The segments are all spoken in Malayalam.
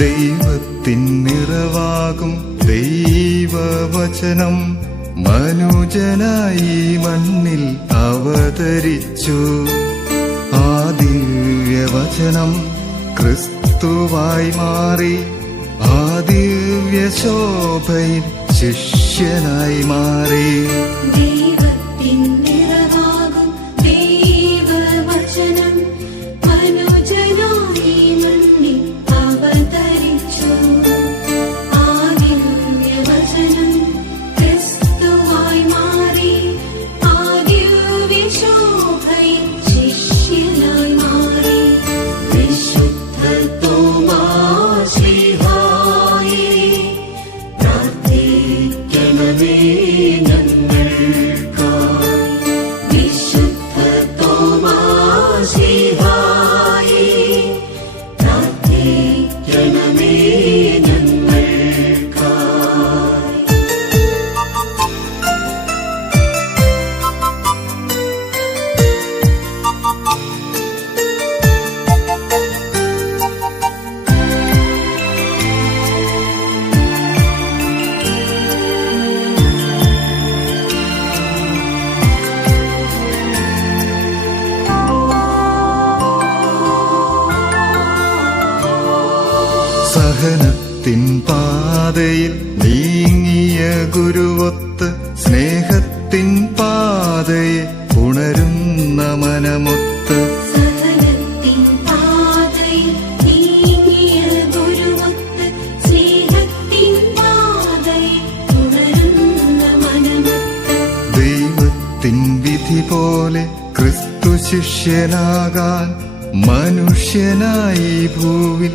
ദൈവത്തിൻ നിറവാകും ദൈവവചനം. മനുജനായി മണ്ണിൽ അവതരിച്ചു. ആ ദിവ്യവചനം ക്രിസ്തുവായി മാറി. ആ ദിവ്യശോഭയിൽ ശിഷ്യനായി മാറി. See. സഹനത്തിൻ പാതയിൽ നീങ്ങിയ ഗുരുവൊത്ത് സ്നേഹത്തിൻ പാതയെ ഉണരുന്ന മനമൊത്ത്. ദൈവത്തിൻ വിധി പോലെ ക്രിസ്തു ശിഷ്യനാകാൻ മനുഷ്യനായി ഭൂവിൽ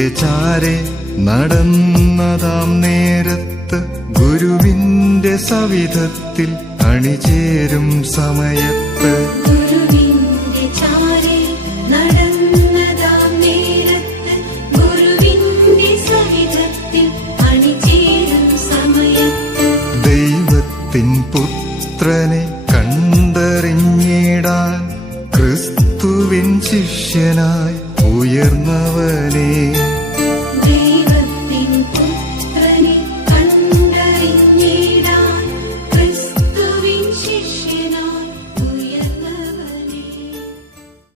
ഗുരുവിന്റെ ചാരെ നടന്നതാം നേരത്ത് ഗുരുവിന്റെ സവിധത്തിൽ അണിചേരും സമയത്ത്. ദൈവത്തിൻ പുത്രനെ കണ്ടറിഞ്ഞിടാൻ ക്രിസ്തുവിൻ ശിഷ്യനായി உயர்ந்தவனே